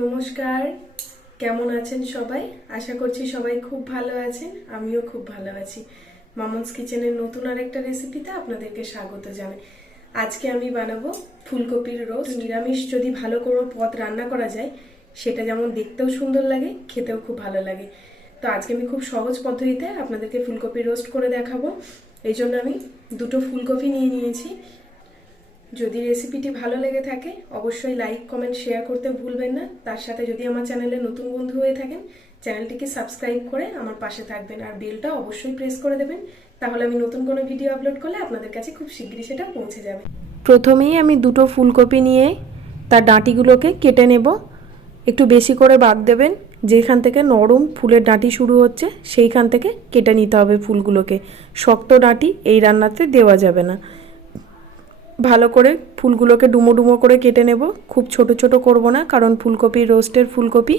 নমস্কার, কেমন আছেন সবাই? আশা করছি সবাই খুব ভালো আছেন। আমিও খুব ভালো আছি। মামনস কিচেনের নতুন আরেকটা রেসিপিতে আপনাদেরকে স্বাগত জানাই। আজকে আমি বানাবো ফুলকপির রোস্ট। নিরামিষ যদি ভালো কোনো পদ রান্না করা যায়, সেটা যেমন দেখতেও সুন্দর লাগে, খেতেও খুব ভালো লাগে। তো আজকে আমি খুব সহজ পদ্ধতিতে আপনাদেরকে ফুলকপির রোস্ট করে দেখাবো। এই জন্য আমি দুটো ফুলকপি নিয়ে নিয়েছি। যদি রেসিপিটি ভালো লেগে থাকে অবশ্যই লাইক, কমেন্ট, শেয়ার করতে ভুলবেন না। তার সাথে যদি আমার চ্যানেলে নতুন বন্ধু হয়ে থাকেন, চ্যানেলটিকে সাবস্ক্রাইব করে আমার পাশে থাকবেন আর বেলটা অবশ্যই প্রেস করে দেবেন। তাহলে আমি নতুন কোনো ভিডিও আপলোড করলে আপনাদের কাছে খুব শীঘ্রই সেটা পৌঁছে যাবে। প্রথমেই আমি দুটো ফুলকপি নিয়ে তার ডাঁটিগুলোকে কেটে নেব। একটু বেশি করে বাদ দেবেন, যেখান থেকে নরম ফুলের ডাঁটি শুরু হচ্ছে সেইখান থেকে কেটে নিতে হবে ফুলগুলোকে। শক্ত ডাঁটি এই রান্নাতে দেওয়া যাবে না। ভালো করে ফুলগুলোকে ডুমো ডুমো করে কেটে নেব। খুব ছোট ছোট করব না, কারণ ফুলকপির রোস্টের ফুলকপি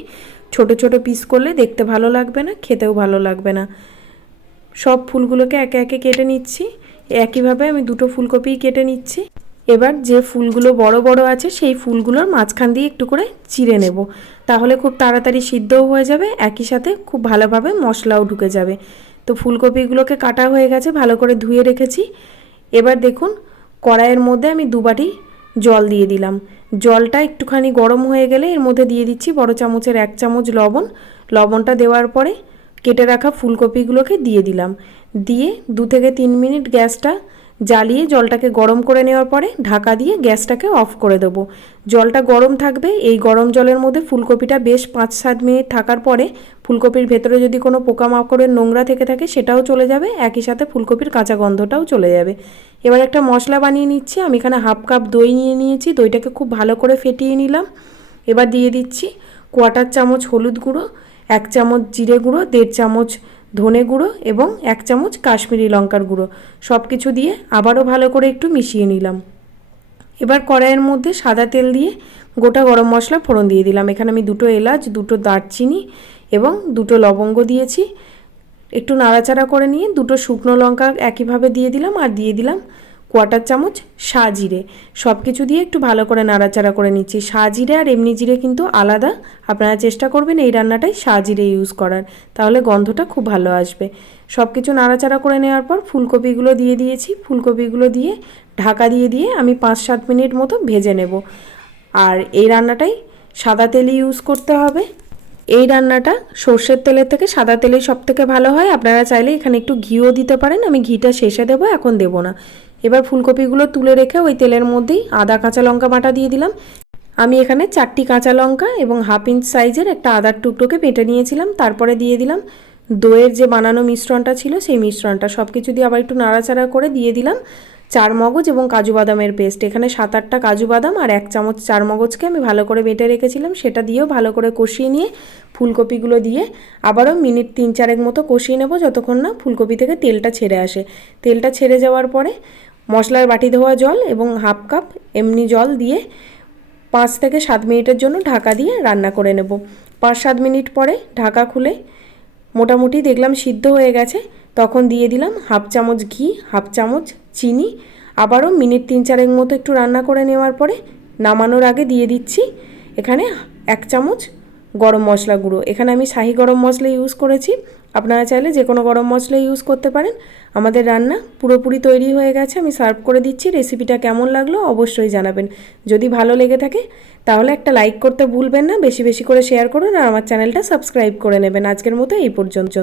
ছোট ছোট পিস করলে দেখতে ভালো লাগবে না, খেতেও ভালো লাগবে না। সব ফুলগুলোকে একে একে কেটে নিচ্ছি। একইভাবে আমি দুটো ফুলকপি কেটে নিচ্ছি। এবার যে ফুলগুলো বড় বড় আছে সেই ফুলগুলোর মাঝখান দিয়ে একটু করে চিড়ে নেব, তাহলে খুব তাড়াতাড়ি সিদ্ধও হয়ে যাবে, একই সাথে খুব ভালোভাবে মশলাও ঢুকে যাবে। তো ফুলকপিগুলোকে কাটা হয়ে গেছে, ভালো করে ধুয়ে রেখেছি। এবার দেখুন, কড়াইয়ের মধ্যে আমি 2 বাটি জল দিয়ে দিলাম। জলটা একটুখানি গরম হয়ে গেলে এর মধ্যে দিয়ে দিচ্ছি বড় চামচের 1 চামচ লবণ। লবণটা দেওয়ার পরে কেটে রাখা ফুলকপিগুলোকে দিয়ে দিলাম। দিয়ে 2 থেকে 3 মিনিট গ্যাসটা জ্বালিয়ে জলটাকে গরম করে নেওয়ার পরে ঢাকা দিয়ে গ্যাসটাকে অফ করে দেবো। জলটা গরম থাকবে। এই গরম জলের মধ্যে ফুলকপিটা বেশ 5-7 মিনিট থাকার পরে ফুলকপির ভেতরে যদি কোনো পোকামাকড়ের নোংরা থেকে থাকে সেটাও চলে যাবে, একই সাথে ফুলকপির কাঁচা গন্ধটাও চলে যাবে। এবার একটা মশলা বানিয়ে নিচ্ছি। আমি এখানে 1/2 কাপ দই নিয়ে নিয়েছি। দইটাকে খুব ভালো করে ফেটিয়ে নিলাম। এবার দিয়ে দিচ্ছি 1/4 চামচ হলুদ গুঁড়ো, 1 চামচ জিরে গুঁড়ো, 1.5 চামচ ধনে গুঁড়ো এবং 1 চামচ কাশ্মীরি লঙ্কার গুঁড়ো। সব কিছু দিয়ে আবারও ভালো করে একটু মিশিয়ে নিলাম। এবার কড়াইয়ের মধ্যে সাদা তেল দিয়ে গোটা গরম মশলা ফোড়ন দিয়ে দিলাম। এখানে আমি 2টো এলাচ, 2টো দারচিনি এবং 2টো লবঙ্গ দিয়েছি। একটু নাড়াচাড়া করে নিয়ে 2টো শুকনো লঙ্কা একইভাবে দিয়ে দিলাম আর দিয়ে দিলাম 1/4 চামচ সাজিরে। সব কিছু দিয়ে একটু ভালো করে নাড়াচাড়া করে নিচ্ছি। সাজিরে আর এমনি জিরে কিন্তু আলাদা, আপনারা চেষ্টা করবেন এই রান্নাটাই সাজিরে ইউজ করার, তাহলে গন্ধটা খুব ভালো আসবে। সব কিছু নাড়াচাড়া করে নেওয়ার পর ফুলকপিগুলো দিয়ে দিয়েছি। ফুলকপিগুলো দিয়ে ঢাকা দিয়ে আমি 5-7 মিনিট মতো ভেজে নেব। আর এই রান্নাটাই সাদা তেলই ইউজ করতে হবে। এই রান্নাটা সর্ষের তেলের থেকে সাদা তেলেই সবথেকে ভালো হয়। আপনারা চাইলে এখানে একটু ঘিও দিতে পারেন, আমি ঘিটা শেষে দেবো, এখন দেবো না। এবার ফুলকপিগুলো তুলে রেখে ওই তেলের মধ্যেই আদা কাঁচা লঙ্কা বাটা দিয়ে দিলাম। আমি এখানে 4টি কাঁচা লঙ্কা এবং 1/2 ইঞ্চ সাইজের একটা আদার টুকরোকে বেটে নিয়েছিলাম। তারপরে দিয়ে দিলাম দইয়ের যে বানানো মিশ্রণটা ছিল সেই মিশ্রণটা। সব কিছু দিয়ে আবার একটু নাড়াচাড়া করে দিয়ে দিলাম 4 মগজ এবং কাজু বাদামের পেস্ট। এখানে 7-8টা কাজু বাদাম আর 1 চামচ 4 মগজকে আমি ভালো করে বেটে রেখেছিলাম, সেটা দিয়েও ভালো করে কষিয়ে নিয়ে ফুলকপিগুলো দিয়ে আবারও মিনিট 3-4 মতো কষিয়ে নেব, যতক্ষণ না ফুলকপি থেকে তেলটা ছেড়ে আসে। তেলটা ছেড়ে যাওয়ার পরে মশলার বাটি ধোয়া জল এবং 1/2 কাপ এমনি জল দিয়ে 5 থেকে 7 মিনিটের জন্য ঢাকা দিয়ে রান্না করে নেব। 5-7 মিনিট পরে ঢাকা খুলে মোটামুটি দেখলাম সিদ্ধ হয়ে গেছে, তখন দিয়ে দিলাম 1/2 চামচ ঘি, 1/2 চামচ চিনি। আবারও মিনিট 3-4 মতো একটু রান্না করে নেওয়ার পরে নামানোর আগে দিয়ে দিচ্ছি এখানে 1 চামচ গরম মশলা গুঁড়ো। এখানে আমি শাহি গরম মশলা ইউজ করেছি, আপনারা চাইলে যে কোনো গরম মশলা ইউজ করতে পারেন। আমাদের রান্না পুরোপুরি তৈরি হয়ে গেছে, আমি সার্ভ করে দিচ্ছি। রেসিপিটা কেমন লাগলো অবশ্যই জানাবেন। যদি ভালো লেগে থাকে তাহলে একটা লাইক করতে ভুলবেন না, বেশি বেশি করে শেয়ার করুন আর আমার চ্যানেলটা সাবস্ক্রাইব করে নেবেন। আজকের মতো এই পর্যন্ত।